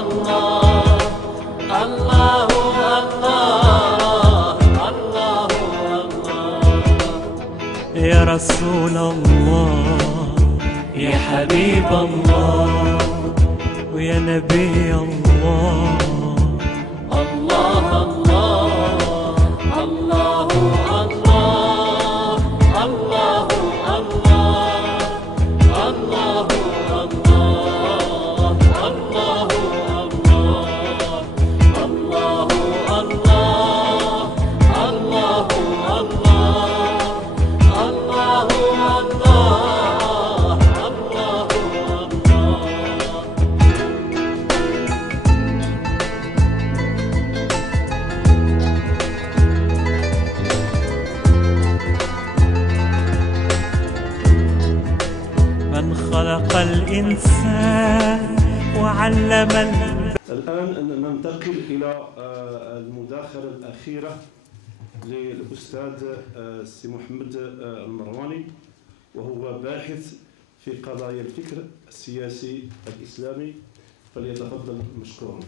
الله الله الله الله الله يا رسول الله يا حبيب الله ويا نبي الله الله الله الله الله الله الله من خلق الإنسان وعلم الآن ننتقل إلى المداخلة الأخيرة للأستاذ السي محمد المرواني، وهو باحث في قضايا الفكر السياسي الإسلامي، فليتفضل مشكورا.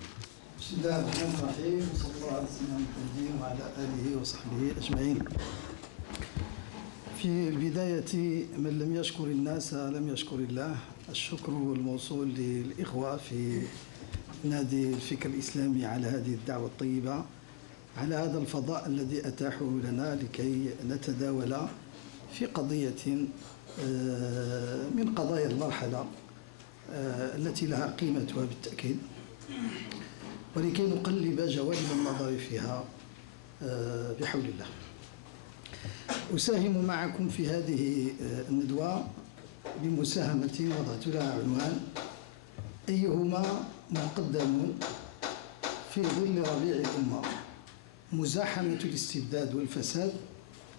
بسم الله الرحمن الرحيم، وصلى الله على سيدنا محمد وعلى آله وصحبه أجمعين. في البداية من لم يشكر الناس لم يشكر الله. الشكر الموصول للإخوة في نادي الفكر الإسلامي على هذه الدعوة الطيبة، على هذا الفضاء الذي أتاحه لنا لكي نتداول في قضية من قضايا المرحلة التي لها قيمتها بالتأكيد، ولكي نقلب جوانب النظر فيها بحول الله. أساهم معكم في هذه الندوة بمساهمة وضعت لها عنوان: أيهما مقدم في ظل ربيع الأمة، مزاحمة الاستبداد والفساد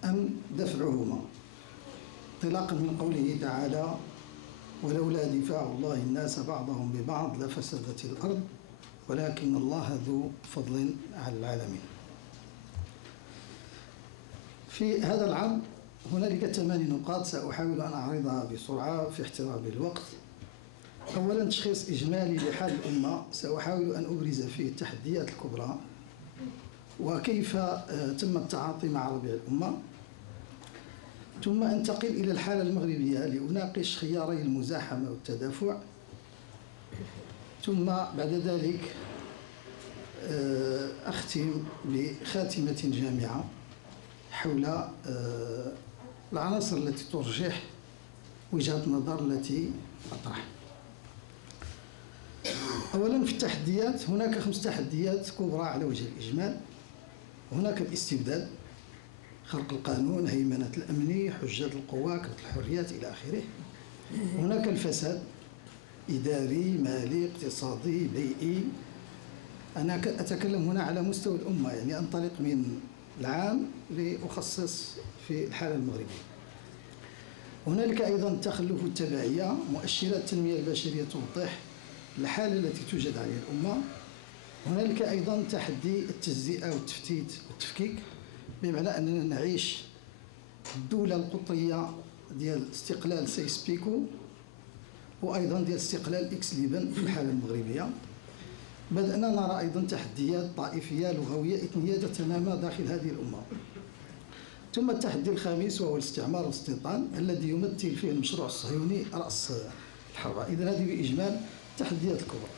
أم دفعهما؟ انطلاقا من قوله تعالى: ولولا دفاع الله الناس بعضهم ببعض لفسدت الأرض ولكن الله ذو فضل على العالمين. في هذا العرض هنالك 8 نقاط سأحاول أن أعرضها بسرعة في احترام الوقت. أولا، تشخيص إجمالي لحال الأمة، سأحاول أن أبرز فيه التحديات الكبرى وكيف تم التعاطي مع ربيع الأمة. ثم أنتقل إلى الحالة المغربية لأناقش خياري المزاحمة والتدافع. ثم بعد ذلك أختم بخاتمة جامعة حول العناصر التي ترجح وجهة النظر التي أطرح. أولا، في التحديات هناك 5 تحديات كبرى على وجه الإجمال. هناك الاستبداد، خرق القانون، هيمنة الأمن، حجة القوى، كبت الحريات إلى آخره. هناك الفساد، إداري، مالي، اقتصادي، بيئي. أنا أتكلم هنا على مستوى الأمة، يعني أنطلق من العام لأخصص في الحالة المغربية. هنالك أيضا التخلف والتبعية، مؤشرات التنمية البشرية توضح الحالة التي توجد عليها الأمة. هنالك أيضا تحدي التجزئة والتفتيت والتفكيك، بمعنى أننا نعيش الدولة القطرية ديال استقلال سيس بيكو وأيضا ديال استقلال إكس ليبن في الحالة المغربية. بدأنا نرى أيضا تحديات طائفية لغوية إثنية تتنامى داخل هذه الأمة. ثم التحدي الخامس وهو الاستعمار والاستيطان الذي يمثل فيه المشروع الصهيوني رأس الحربة. إذن هذه بإجمال التحديات الكبرى.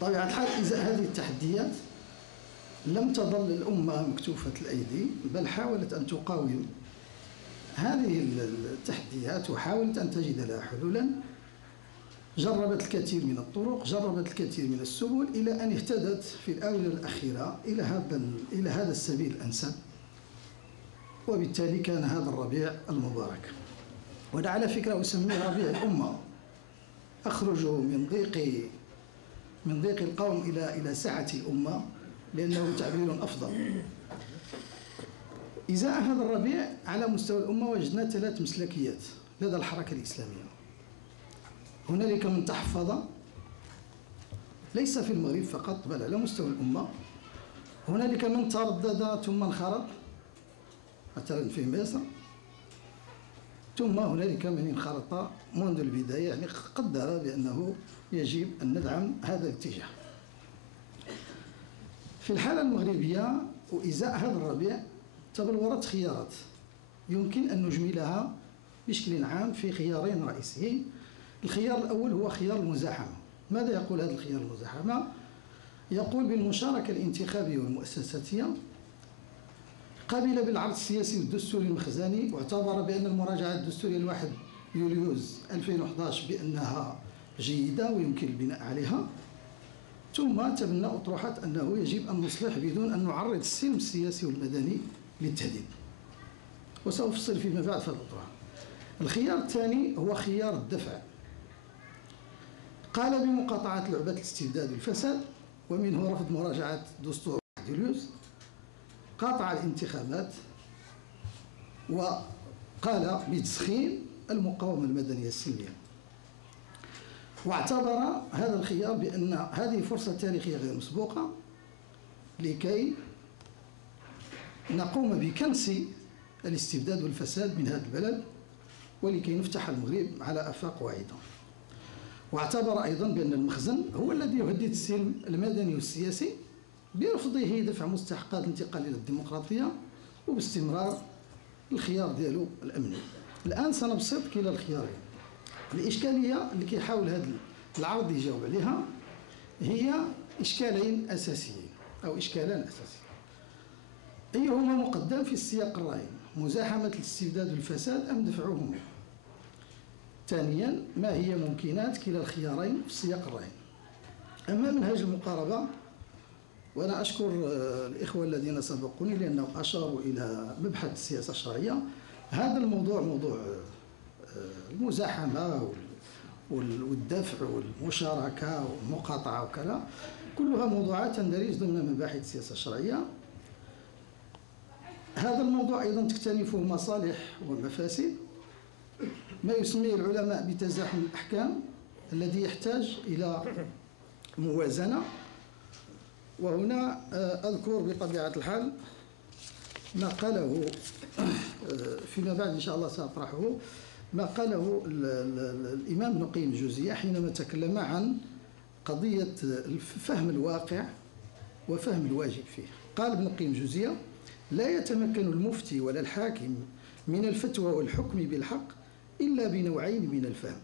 بطبيعة الحال إزاء هذه التحديات لم تظل الأمة مكتوفة الأيدي، بل حاولت أن تقاوم هذه التحديات وحاولت أن تجد لها حلولا. جربت الكثير من الطرق، جربت الكثير من السبل، إلى أن اهتدت في الآونة الأخيرة إلى هذا السبيل الأنسب، وبالتالي كان هذا الربيع المبارك. وأنا على فكرة أسميه ربيع الأمة، أخرج من ضيق القوم إلى سعة الأمة، لأنه تعبير أفضل. إزاء هذا الربيع على مستوى الأمة وجدنا 3 مسلكيات لدى الحركة الإسلامية. هنالك من تحفظ، ليس في المغرب فقط بل على مستوى الأمة. هنالك من تردد ثم انخرط، مثلا في مصر. ثم هنالك من انخرط منذ البداية، يعني قدر بأنه يجب أن ندعم هذا الاتجاه. في الحالة المغربية وإزاء هذا الربيع تبلورت خيارات يمكن أن نجملها بشكل عام في خيارين رئيسيين. الخيار الأول هو خيار المزاحمة. ماذا يقول هذا الخيار المزاحمة؟ يقول بالمشاركة الانتخابية والمؤسساتية قبل بالعرض السياسي والدستوري المخزني، واعتبر بأن المراجعة الدستورية الواحد يوليوز 2011 بأنها جيدة ويمكن البناء عليها، ثم تبنى أطروحات أنه يجب أن نصلح بدون أن نعرض السلم السياسي والمدني للتهديد، وسأفصل فيما بعد في الأطروحة. الخيار الثاني هو خيار الدفع. قال بمقاطعة لعبة الاستبداد والفساد، ومنه رفض مراجعة دستور يوليوز، قاطع الانتخابات، وقال بتسخين المقاومة المدنية السلمية. واعتبر هذا الخيار بأن هذه فرصة تاريخية غير مسبوقة لكي نقوم بكنس الاستبداد والفساد من هذا البلد، ولكي نفتح المغرب على آفاق واعدة. واعتبر أيضا بأن المخزن هو الذي يهدد السلم المدني والسياسي برفضه دفع مستحقات الانتقال إلى الديمقراطية وباستمرار الخيار ديالو الأمني. الآن سنبسط كلا الخيارين. الإشكالية اللي كيحاول هذا العرض يجاوب عليها هي إشكالين أساسيين أو إشكالان أساسيين. أيهما مقدم في السياق الراهن؟ مزاحمة الاستبداد والفساد أم دفعهما؟ ثانيا، ما هي ممكنات كلا الخيارين في السياق الراهن؟ أما منهج المقاربة، وأنا أشكر الإخوة الذين سبقوني لأنهم أشاروا إلى مبحث السياسة الشرعية. هذا الموضوع، موضوع المزاحمة والدفع والمشاركة والمقاطعة وكذا، كلها موضوعات تندرج ضمن مباحث السياسة الشرعية. هذا الموضوع أيضا تكتنفه مصالح ومفاسد، ما يسميه العلماء بتزاحم الأحكام الذي يحتاج إلى موازنة. وهنا أذكر بطبيعة الحال ما قاله فيما بعد إن شاء الله سأطرحه، ما قاله الإمام ابن قيم الجوزية حينما تكلم عن قضية فهم الواقع وفهم الواجب فيه. قال ابن قيم الجوزية: لا يتمكن المفتي ولا الحاكم من الفتوى والحكم بالحق إلا بنوعين من الفهم: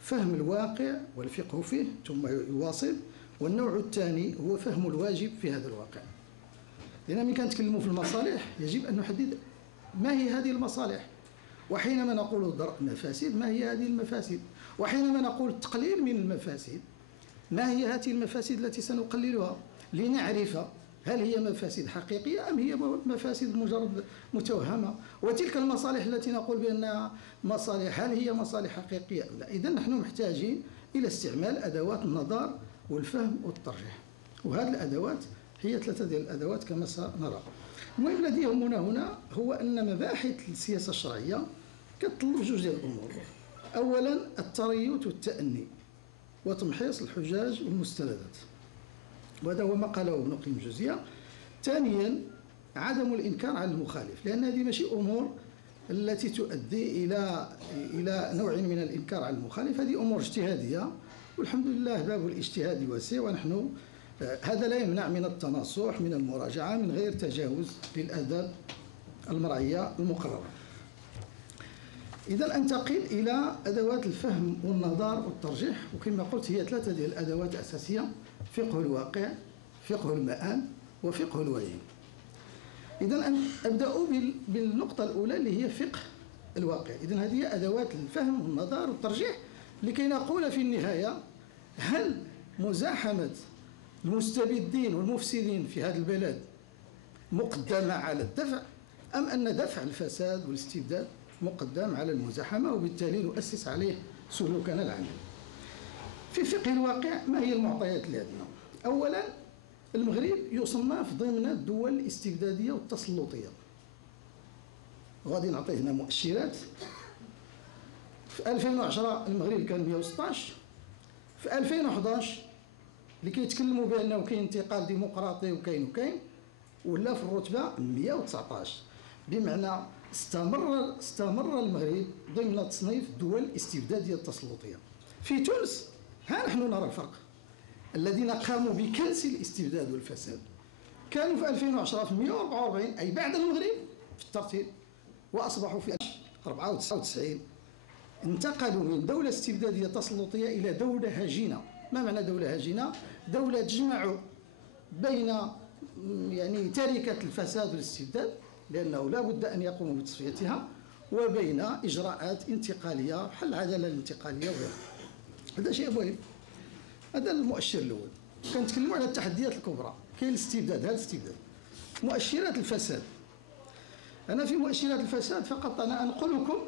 فهم الواقع والفقه فيه، ثم يواصل: والنوع الثاني هو فهم الواجب في هذا الواقع. لأن ملي كنتكلموا في المصالح يجب أن نحدد ما هي هذه المصالح، وحينما نقول درء المفاسد ما هي هذه المفاسد، وحينما نقول التقليل من المفاسد ما هي هذه المفاسد التي سنقللها، لنعرف هل هي مفاسد حقيقية أم هي مفاسد مجرد متوهمة، وتلك المصالح التي نقول بأنها مصالح هل هي مصالح حقيقية أم لا. إذن نحن محتاجين إلى استعمال أدوات النظر والفهم والترجيح، وهذه الأدوات هي ثلاثة ديال الأدوات كما سنرى. المهم الذي يهمنا هنا هو أن مباحث السياسة الشرعية كتطلب جوج ديال الأمور: أولا التريث والتأني وتمحيص الحجاج والمستندات، وهذا هو ما قاله ابن قيم الجوزية. ثانيا عدم الإنكار على المخالف، لأن هذه ماشي أمور التي تؤدي إلى نوع من الإنكار على المخالف، هذه أمور اجتهادية، والحمد لله باب الاجتهاد واسع، ونحن هذا لا يمنع من التناصح، من المراجعة، من غير تجاوز للآداب المرعية المقررة. إذا أنتقل إلى أدوات الفهم والنظر والترجيح، وكما قلت هي ثلاثة ديال الأدوات الأساسية: فقه الواقع، فقه المآل، وفقه الواجب. إذا أبدأ بالنقطة الأولى اللي هي فقه الواقع. إذا هذه هي أدوات الفهم والنظر والترجيح لكي نقول في النهاية هل مزاحمة المستبدين والمفسدين في هذا البلد مقدمة على الدفع، أم أن دفع الفساد والاستبداد مقدم على المزاحمة، وبالتالي نؤسس عليه سلوكنا العام. في فقه الواقع ما هي المعطيات اللي عندنا؟ أولا المغرب يصنف ضمن الدول الاستبدادية والتسلطية، وغادي نعطي هنا مؤشرات. في 2010 المغرب كان 116، في 2011 اللي كيتكلموا بأنه كاين انتقال ديمقراطي وكاين ولا في الرتبة 119، بمعنى استمر المغرب ضمن تصنيف الدول الاستبدادية التسلطية. في تونس ها نحن نرى الفرق، الذين قاموا بكنس الاستبداد والفساد كانوا في 2010 في 144 أي بعد المغرب في الترتيب، وأصبحوا في 94 انتقلوا من دولة استبدادية تسلطية إلى دولة هجينة. ما معنى دولة هجينة؟ دولة تجمع بين يعني تركة الفساد والاستبداد، لأنه لا بد أن يقوموا بتصفيتها، وبين إجراءات انتقالية بحال العدالة الانتقالية وغيرها. هذا شيء مهم. هذا المؤشر الأول. كنتكلموا على التحديات الكبرى. كاين الاستبداد، هذا الاستبداد. مؤشرات الفساد. أنا في مؤشرات الفساد فقط أنا أنقل لكم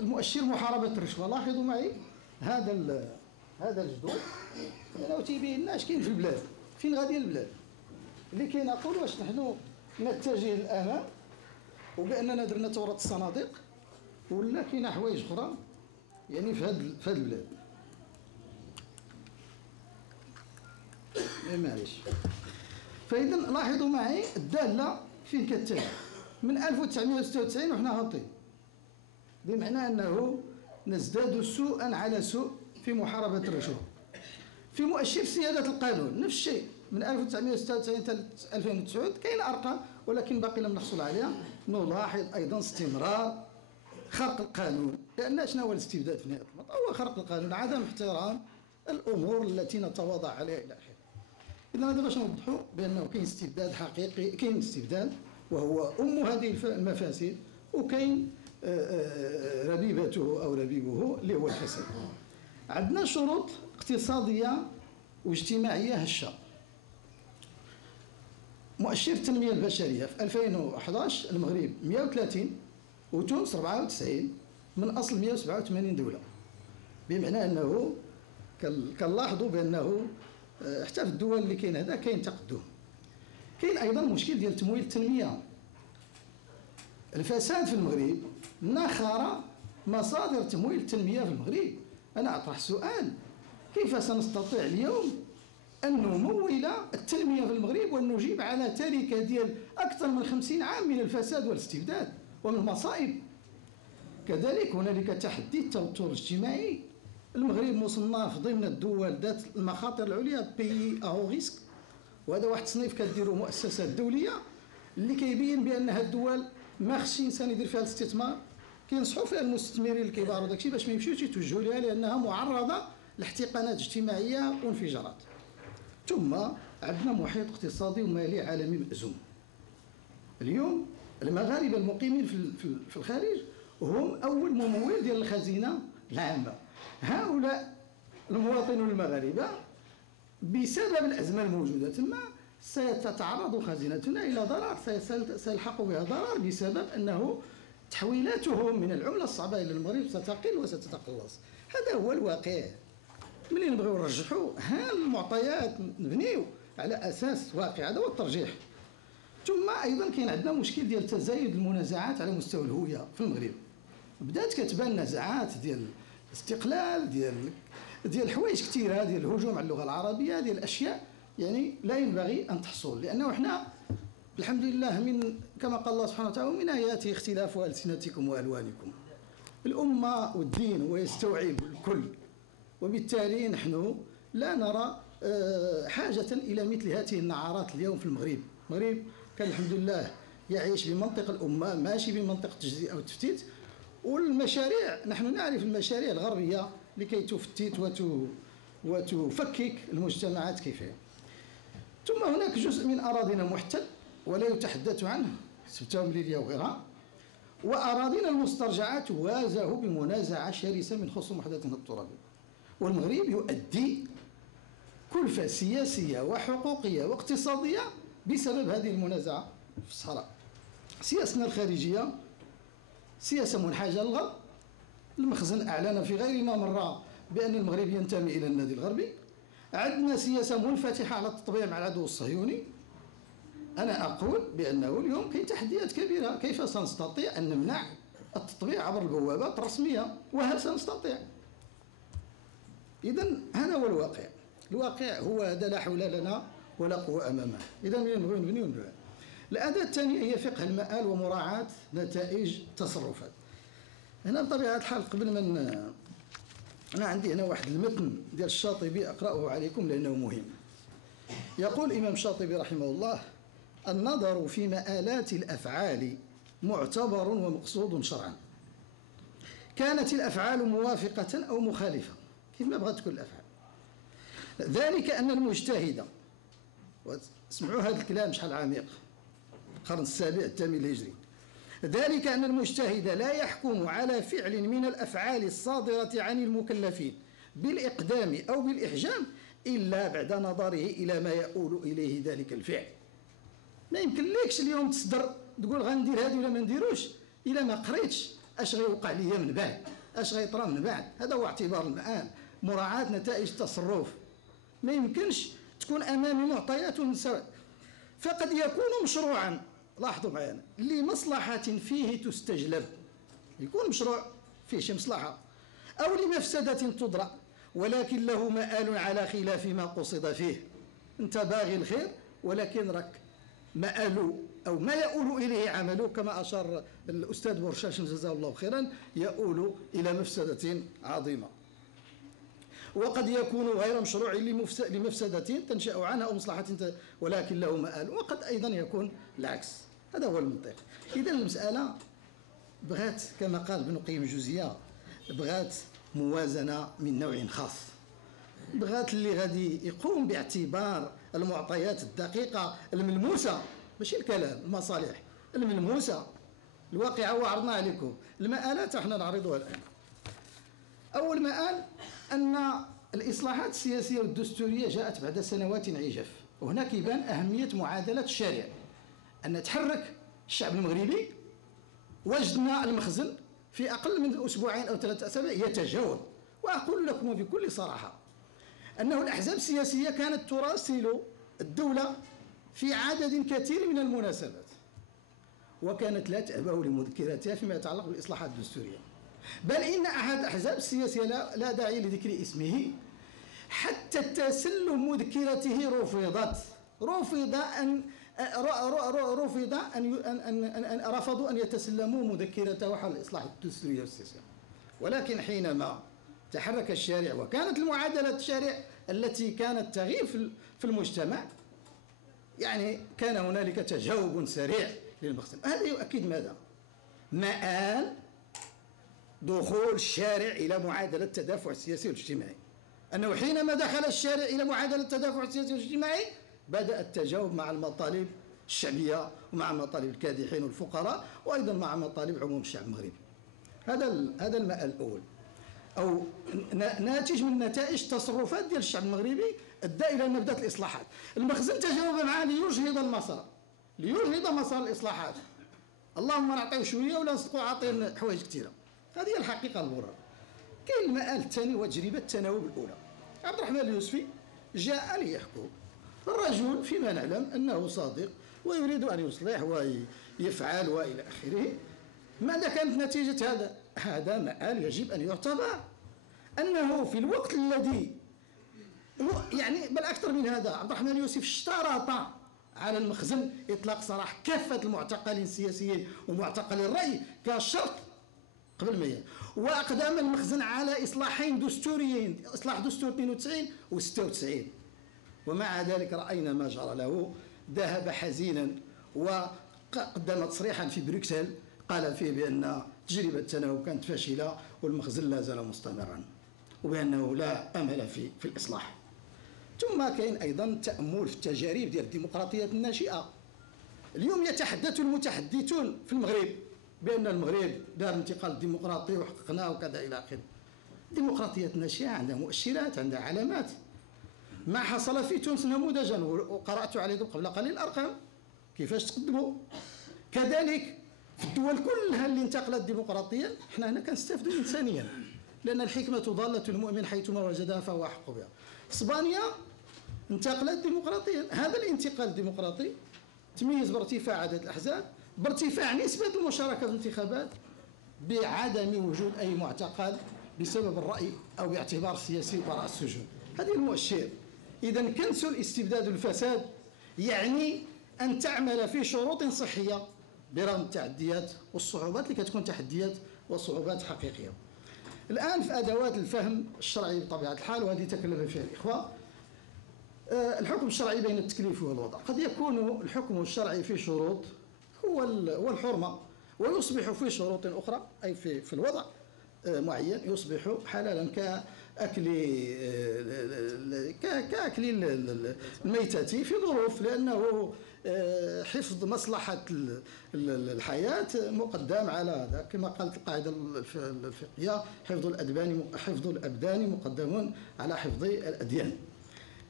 المؤشر محاربة الرشوة. لاحظوا معي هذا الجدول لأنه تيبين لنا اش كاين في البلاد، فين غادية البلاد، اللي كينقول واش نحن نتجه للأمام وبأننا درنا ثورة الصناديق ولا كاين حوايج أخرى يعني في هذه البلاد. معليش. فإذا لاحظوا معي الدالة فين كتجه من 1996 وحنا هابطين، بمعنى أنه نزداد سوءا على سوء في محاربة الرشوة. في مؤشر سيادة القانون نفس الشيء، من 1996 حتى 2009 كاين أرقام ولكن باقي لم نحصل عليها. نلاحظ أيضا استمرار خرق القانون، لأن شنو هو الاستبداد في نهاية المطاف؟ هو خرق القانون، عدم احترام الأمور التي نتواضع عليها إلى آخره. إذا هذا باش نوضحوا بأنه كاين استبداد حقيقي، كاين استبداد وهو أم هذه المفاسد، وكاين ربيبته أو ربيبه اللي هو الفساد. عندنا شروط اقتصادية واجتماعية هشة. مؤشر التنمية البشرية في 2011 المغرب 130 وتونس 94 من أصل 187 دولة، بمعنى أنه كنلاحظوا بأنه حتى في الدول اللي كاين هذا كاين تقدم. كاين أيضا مشكل ديال تمويل التنمية. الفساد في المغرب نخر مصادر تمويل التنمية في المغرب. أنا أطرح سؤال: كيف سنستطيع اليوم أن نمول التنمية في المغرب وأن نجيب على تركة ديال أكثر من 50 عام من الفساد والاستبداد ومن المصائب؟ كذلك هنالك تحدي التوتر الاجتماعي. المغرب مصنف ضمن الدول ذات المخاطر العليا بي أو ريسك، وهذا واحد التصنيف كديروا مؤسسات دولية اللي كيبين بأن هاد الدول ما خصش الإنسان يدير فيها الاستثمار. كينصحوا فيها المستثمرين الكبار وداكشي باش ما يمشيوش يتوجهوا لها لأنها معرضة لاحتقانات اجتماعية وانفجارات. ثم عندنا محيط اقتصادي ومالي عالمي مأزوم. اليوم المغاربة المقيمين في الخارج هم أول ممول ديال الخزينة العامة. هؤلاء المواطنون المغاربة بسبب الأزمة الموجودة تما ستتعرض خزينتنا إلى ضرر، سيلحق بها ضرر بسبب أنه تحويلاتهم من العملة الصعبة إلى المغرب ستقل وستتقلص. هذا هو الواقع. ملي نبغيو نرجحوا ها المعطيات نبنيو على أساس واقع، هذا هو الترجيح. ثم أيضا كاين عندنا مشكل ديال تزايد المنازعات على مستوى الهوية في المغرب. بدات كتبان نزاعات ديال الاستقلال، ديال حوايج كثيره، ديال الهجوم على اللغة العربية، ديال الأشياء يعني لا ينبغي أن تحصل، لأنه احنا الحمد لله من كما قال الله سبحانه وتعالى: ومن آياته اختلاف ألسنتكم وألوانكم. الأمة والدين هو يستوعب الكل، وبالتالي نحن لا نرى حاجة إلى مثل هذه النعارات اليوم في المغرب. المغرب كان الحمد لله يعيش بمنطق الأمة، ماشي بمنطق التجزئة أو التفتيت. والمشاريع نحن نعرف المشاريع الغربية لكي تفتت وتفكك المجتمعات كيفية. ثم هناك جزء من أراضينا محتل ولا يتحدث عنه، سبتهم ليبيا وغيرها، وأراضينا المسترجعات واجهوا بمنازعة شرسة من خصوم وحدتنا الترابية. والمغرب يؤدي كلفة سياسية وحقوقية واقتصادية بسبب هذه المنازعة في الصحراء. سياستنا الخارجية سياسة منحازة للغرب. المخزن أعلن في غير ما مرة بأن المغرب ينتمي إلى النادي الغربي. عندنا سياسة منفتحة على التطبيع مع العدو الصهيوني. أنا أقول بأنه اليوم كاين تحديات كبيرة. كيف سنستطيع أن نمنع التطبيع عبر البوابات الرسمية؟ وهل سنستطيع؟ إذن هذا هو الواقع. الواقع هو هذا، لا حول لنا ولا قوة أمامه. إذا نبغيو نبنيو. الأداة الثانية هي فقه المآل ومراعاة نتائج التصرفات. هنا بطبيعة الحال قبل من أنا عندي هنا واحد المتن ديال الشاطبي أقرأه عليكم لأنه مهم. يقول الإمام الشاطبي رحمه الله: النظر في مآلات الأفعال معتبر ومقصود شرعا، كانت الأفعال موافقة أو مخالفة، كيف ما بغات تكون الأفعال. ذلك أن المجتهد، اسمعوا هذا الكلام شحال عميق، القرن السابع الثامن الهجري، ذلك أن المجتهد لا يحكم على فعل من الأفعال الصادرة عن المكلفين بالإقدام أو بالإحجام إلا بعد نظره إلى ما يؤول إليه ذلك الفعل. ما يمكن لكش اليوم تصدر تقول غندير هذه ولا ما نديروش إلا ما قريتش اش غيوقع ليا من بعد، اش غيطرى من بعد. هذا هو اعتبار المآل، مراعاة نتائج التصرف. ما يمكنش تكون أمامي معطيات سواء، فقد يكون مشروعا، لاحظوا معنا، لمصلحة فيه تستجلب، يكون مشروع فيه شي مصلحة، أو لمفسدة تدرأ، ولكن له مآل على خلاف ما قصد فيه. أنت باغي الخير ولكن راك مآل أو ما يؤول إليه عمله، كما أشار الأستاذ برشاش جزاه الله خيرا، يؤول إلى مفسدة عظيمة. وقد يكون غير مشروع لمفسدة تنشأ عنها أو مصلحة ولكن له مآل، وقد أيضا يكون العكس. هذا هو المنطق. إذا المسألة بغات كما قال ابن قيم الجوزية، بغات موازنة من نوع خاص، بغات اللي غادي يقوم باعتبار المعطيات الدقيقة الملموسة، ماشي الكلام، المصالح الملموسة الواقعة، وعرضنا عليكم المآلات احنا نعرضها الآن. أول مآل أن الإصلاحات السياسية والدستورية جاءت بعد سنوات عجاف، وهنا كيبان أهمية معادلة الشارع، أن تحرك الشعب المغربي. وجدنا المخزن في أقل من أسبوعين أو 3 أسابيع يتجاوب. وأقول لكم بكل صراحة أنه الأحزاب السياسية كانت تراسل الدولة في عدد كثير من المناسبات، وكانت لا تأبه لمذكراتها فيما يتعلق بالإصلاحات الدستورية، بل إن أحد الأحزاب السياسية لا داعي لذكر اسمه حتى تسلم مذكرته رفضوا أن يتسلموا مذكرته حول الإصلاح الدستورية والسياسية. ولكن حينما تحرك الشارع وكانت المعادلة الشارع التي كانت تغيب في المجتمع، يعني كان هنالك تجاوب سريع للمخزن. هذا يؤكد ماذا؟ مآل دخول الشارع إلى معادلة التدافع السياسي والاجتماعي، أنه حينما دخل الشارع إلى معادلة التدافع السياسي والاجتماعي بدأ التجاوب مع المطالب الشعبية ومع مطالب الكادحين والفقراء، وأيضا مع مطالب عموم الشعب المغربي. هذا المآل الأول، أو ناتج من نتائج تصرفات ديال الشعب المغربي أدى إلى أن بدأت الإصلاحات. المخزن تجاوب معه ليجهض مسار الإصلاحات. اللهم نعطيه شوية ولا نصدقوا عاطين حوايج كثيرة. هذه هي الحقيقة المرة. كاين المآل الثاني وتجربة التناوب الأولى. عبد الرحمن اليوسفي جاء ليحكم. الرجل فيما نعلم أنه صادق ويريد أن يصلح ويفعل وإلى آخره. ماذا كانت نتيجة هذا؟ هذا مآل يجب أن يعتبر، أنه في الوقت الذي يعني بل أكثر من هذا، عبد الرحمن اليوسف اشترط على المخزن إطلاق سراح كافة المعتقلين السياسيين ومعتقلي الرأي كشرط قبل ما وأقدم المخزن على إصلاحين دستوريين، إصلاح دستور 92 و 96. ومع ذلك رأينا ما جرى له. ذهب حزينا وقدم تصريحا في بروكسل قال فيه بأن تجربة التناوب كانت فاشلة والمخزن لا زال مستمرا، وبأنه لا أمل في الإصلاح. ثم كاين أيضا التأمل في التجارب ديال الديمقراطيات الناشئة. اليوم يتحدث المتحدثون في المغرب بأن المغرب دار انتقال ديمقراطي وحققناه وكذا إلى آخره. الديمقراطيات الناشئة عندها مؤشرات، عندها علامات. ما حصل في تونس نموذجا، وقرأت عليكم قبل قليل الأرقام كيفاش تقدموا. كذلك في الدول كلها اللي انتقلت ديمقراطيا، احنا هنا كنستافدوا إنسانيا، لأن الحكمة ضالة المؤمن حيثما وجدها فهو أحق بها. إسبانيا انتقلت ديمقراطيا. هذا الانتقال الديمقراطي تميز بارتفاع عدد الأحزاب، بارتفاع نسبة المشاركة في الانتخابات، بعدم وجود أي معتقل بسبب الرأي أو باعتبار السياسي وراء السجون. هذه المؤشر. إذا كنس الاستبداد والفساد يعني أن تعمل في شروط صحية برغم التحديات والصعوبات اللي كتكون تحديات وصعوبات حقيقية. الآن في أدوات الفهم الشرعي بطبيعة الحال، وهذه تكلم فيها الإخوة، الحكم الشرعي بين التكليف والوضع. قد يكون الحكم الشرعي في شروط هو الحرمة، ويصبح في شروط أخرى أي في الوضع معين يصبح حلالا كأكل الميتة في ظروف، لأنه حفظ مصلحة الحياة مقدم على هذا، كما قالت القاعدة الفقهية حفظ الأبدان مقدم على حفظ الأديان.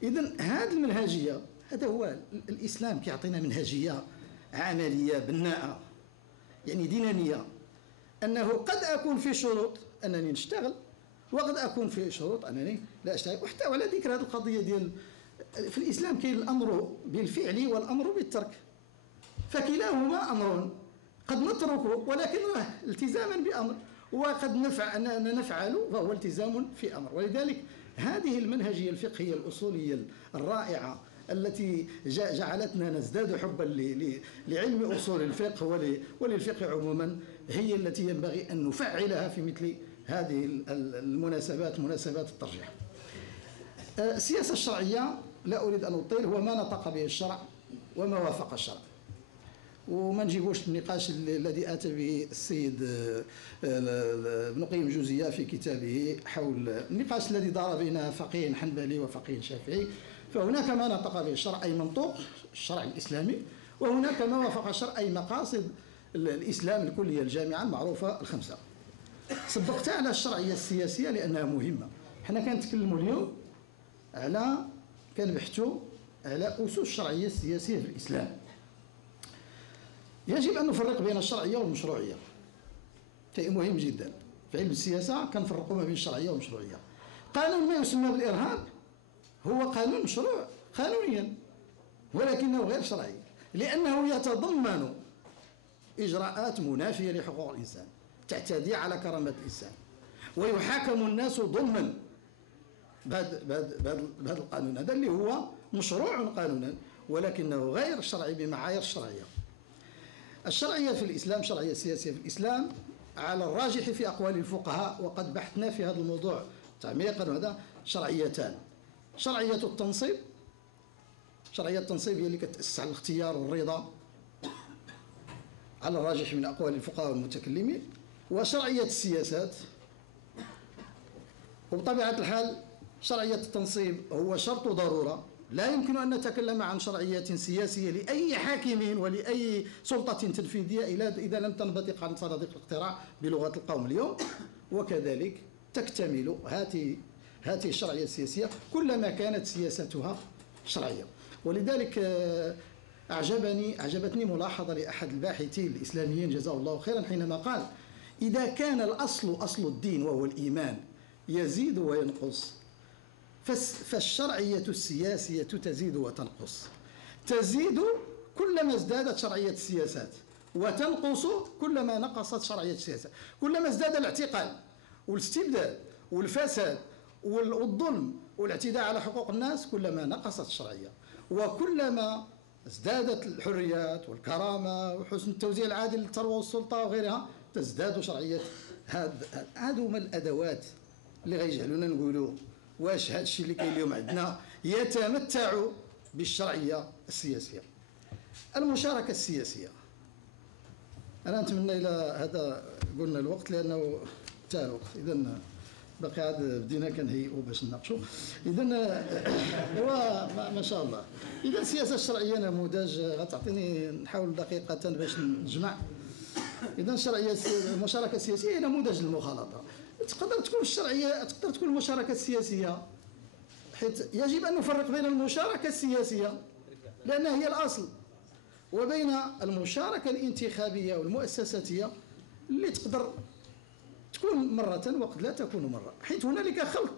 إذن هذه المنهجية، هذا هو الإسلام كيعطينا منهجية عملية بناءة يعني دينامية، أنه قد أكون في شروط أنني نشتغل، وقد أكون في شروط أنني لا أشتغل. وحتى على ذكر هذه القضية ديال في الإسلام كاين الأمر بالفعل والأمر بالترك، فكلاهما أمر قد نتركه ولكنه التزاما بأمر، وقد نفعل فهو التزام في أمر. ولذلك هذه المنهجية الفقهية الأصولية الرائعة التي جعلتنا نزداد حبا لعلم أصول الفقه وللفقه عموما هي التي ينبغي أن نفعلها في مثل هذه المناسبات، مناسبات الترجيح. السياسة الشرعية لا أريد أن أطيل، هو ما نطق به الشرع وما وافق الشرع، وما نجيبوش النقاش الذي أتى به السيد ابن قيم الجوزية في كتابه حول النقاش الذي دار بين فقيه حنبلي وفقيه شافعي. فهناك ما نطق به الشرع أي منطوق الشرع الإسلامي، وهناك ما وافق الشرع أي مقاصد الإسلام الكلية الجامعة المعروفة الخمسة. سبقت على الشرعية السياسية لأنها مهمة. حنا كنتكلموا اليوم كنبحثوا على أسس الشرعية السياسية في الإسلام. يجب أن نفرق بين الشرعية والمشروعية، شيء مهم جدا. في علم السياسة كنفرقوا ما بين الشرعية والمشروعية. قانون ما يسمى بالإرهاب هو قانون مشروع قانونيا، ولكنه غير شرعي، لأنه يتضمن إجراءات منافية لحقوق الإنسان، تعتدي على كرامة الإنسان، ويحاكم الناس ظلما بهذا القانون. هذا اللي هو مشروع قانونا ولكنه غير شرعي بمعايير الشرعية. الشرعية في الإسلام، شرعية سياسية في الإسلام على الراجح في أقوال الفقهاء، وقد بحثنا في هذا الموضوع تعميقا، وهذا شرعيتان: شرعية التنصيب، شرعية التنصيب هي اللي كتأسس على الاختيار والرضا على الراجح من أقوال الفقهاء والمتكلمين، وشرعية السياسات. وبطبيعة الحال شرعية التنصيب هو شرط ضرورة، لا يمكن أن نتكلم عن شرعية سياسية لأي حاكم ولأي سلطة تنفيذية إذا لم تنبثق عن صناديق الاقتراع بلغة القوم اليوم. وكذلك تكتمل هذه الشرعية السياسية كلما كانت سياستها شرعية. ولذلك أعجبتني ملاحظة لأحد الباحثين الإسلاميين جزاه الله خيرا حينما قال: إذا كان الأصل أصل الدين وهو الإيمان يزيد وينقص، فالشرعية السياسية تزيد وتنقص. تزيد كلما ازدادت شرعية السياسات، وتنقص كلما نقصت شرعية السياسات. كلما ازداد الاعتقال والاستبداد والفساد والظلم والاعتداء على حقوق الناس كلما نقصت الشرعية، وكلما ازدادت الحريات والكرامة وحسن التوزيع العادل للثروة والسلطة وغيرها تزداد شرعية. هادو هما الأدوات اللي غيجعلونا نقولوا واش هذا الشيء اللي كاين اليوم عندنا يتمتع بالشرعية السياسية. المشاركة السياسية، أنا نتمنى إلى هذا قلنا الوقت لأنه انتهى الوقت، إذا باقي عاد بدينا كنهيئوا باش نناقشوا. إذا هو ما شاء الله. إذا السياسة الشرعية نموذج، غتعطيني نحاول دقيقة باش نجمع. إذا المشاركة السياسية هي نموذج للمخالطة. تقدر تكون الشرعية، تقدر تكون المشاركة السياسية، حيث يجب أن نفرق بين المشاركة السياسية لأنها هي الأصل، وبين المشاركة الانتخابية والمؤسساتية اللي تقدر تكون مرة وقد لا تكون مرة، حيث هنالك خلط.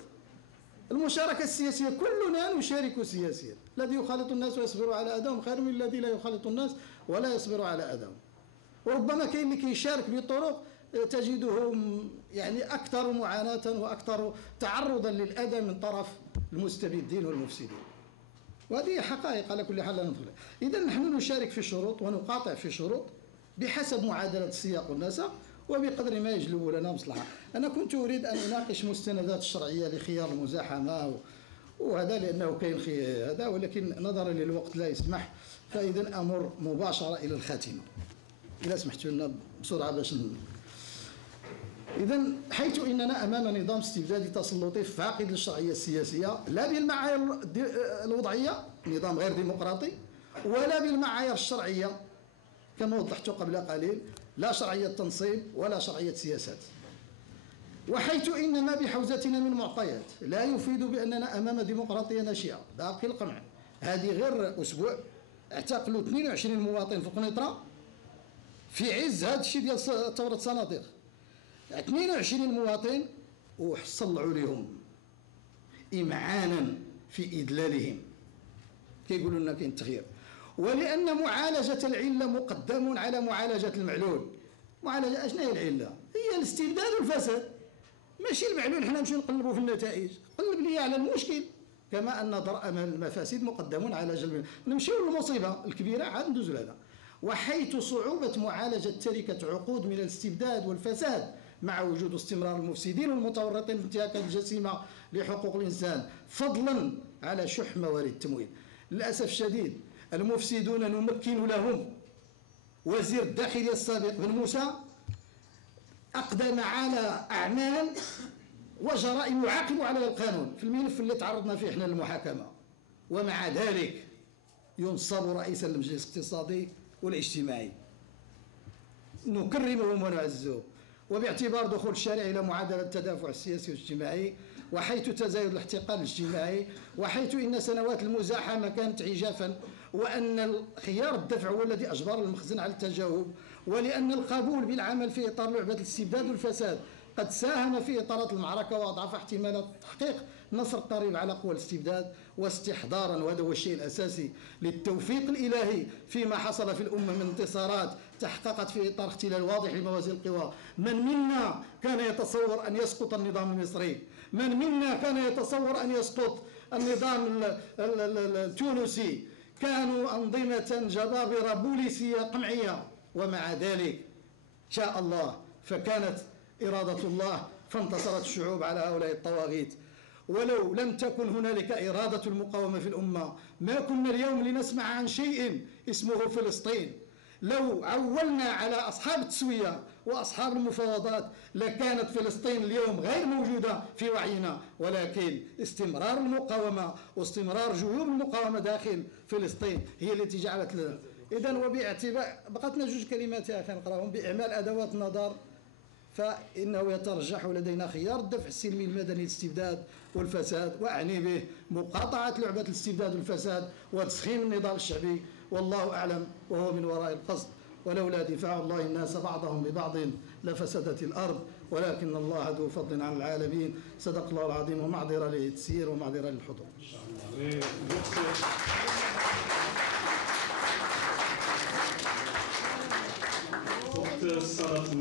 المشاركة السياسية كلنا نشارك سياسيا، الذي يخالط الناس ويصبر على أذاهم خير من الذي لا يخالط الناس ولا يصبر على أذاهم. وربما كاين اللي كيشارك بطرق تجدهم يعني أكثر معاناة وأكثر تعرضا للأذى من طرف المستبدين والمفسدين، وهذه حقائق على كل حال لا ندخل. إذا نحن نشارك في شروط ونقاطع في شروط بحسب معادلة السياق والنسق وبقدر ما يجلب لنا مصلحة. أنا كنت أريد أن أناقش مستندات الشرعية لخيار المزاحمة وهذا لأنه كاين هذا، ولكن نظرا للوقت لا يسمح، فإذا أمر مباشرة إلى الخاتمة إذا سمحتوا لنا بسرعة باش إذا حيث إننا أمام نظام استبدادي تسلطي فاقد للشرعية السياسية لا بالمعايير الوضعية، نظام غير ديمقراطي، ولا بالمعايير الشرعية كما وضحت قبل قليل، لا شرعية تنصيب ولا شرعية سياسات. وحيث إن ما بحوزتنا من معطيات لا يفيد بأننا أمام ديمقراطية ناشئة باقي القمع. هذه غير أسبوع اعتقلوا 22 مواطن في قنيطرة في عز هذا الشيء ديال ثورة صناديق، 22 مواطن وحصلوا عليهم إمعانا في إدلالهم. كيقولوا لنا كاين تغيير، ولأن معالجة العلة مقدم على معالجة المعلول. معالجة اشنا هي العلة؟ هي الاستبداد والفساد، ماشي المعلول. حنا نمشيو نقلبوا في النتائج، قلب لي على المشكل. كما أن درء المفاسد مقدم على جلب، نمشيو للمصيبة الكبيرة عاد ندوزو لهذا. وحيث صعوبة معالجة تركة عقود من الاستبداد والفساد مع وجود استمرار المفسدين والمتورطين في انتهاكات جسيمة لحقوق الإنسان، فضلا على شح موارد التمويل. للأسف الشديد المفسدون نمكن لهم. وزير الداخلية السابق بن موسى أقدم على أعمال وجرائم يعاقب عليها القانون في الملف اللي تعرضنا فيه احنا للمحاكمة، ومع ذلك ينصب رئيسا للمجلس الاقتصادي والاجتماعي. نكرمهم ونعزهم. وباعتبار دخول الشارع إلى معادلة التدافع السياسي والاجتماعي، وحيث تزايد الاحتقان الاجتماعي، وحيث إن سنوات المزاحمة كانت عجافا، وأن خيار الدفع هو الذي أجبر المخزن على التجاوب، ولأن القبول بالعمل في إطار لعبة الاستبداد والفساد قد ساهم في إطارات المعركة وأضعف احتمالات تحقيق نصر قريب على قوى الاستبداد، واستحضارا، وهذا هو الشيء الأساسي، للتوفيق الإلهي فيما حصل في الأمة من انتصارات تحققت في إطار اختلال واضح لموازين القوى. من منا كان يتصور أن يسقط النظام المصري؟ من منا كان يتصور أن يسقط النظام التونسي؟ كانوا أنظمة جبابرة بوليسية قمعية، ومع ذلك شاء الله فكانت إرادة الله فانتصرت الشعوب على هؤلاء الطواغيت. ولو لم تكن هنالك إرادة المقاومة في الأمة ما كنا اليوم لنسمع عن شيء اسمه فلسطين. لو عولنا على أصحاب التسوية وأصحاب المفاوضات لكانت فلسطين اليوم غير موجودة في وعينا، ولكن استمرار المقاومة واستمرار جيوب المقاومة داخل فلسطين هي التي جعلت لنا. إذن وباعتبار بقتنا جوج كلمات يا أخي نقراهم. بإعمال أدوات النظر فإنه يترجح لدينا خيار الدفع السلمي المدني للاستبداد والفساد، وأعني به مقاطعة لعبة الاستبداد والفساد وتسخين النضال الشعبي، والله أعلم وهو من وراء القصد. ولولا دفاع الله الناس بعضهم ببعض لفسدت الأرض، ولكن الله ذو فضل على العالمين. صدق الله العظيم، ومعذرة للتسيير ومعذرة للحضور. وقت الصلاة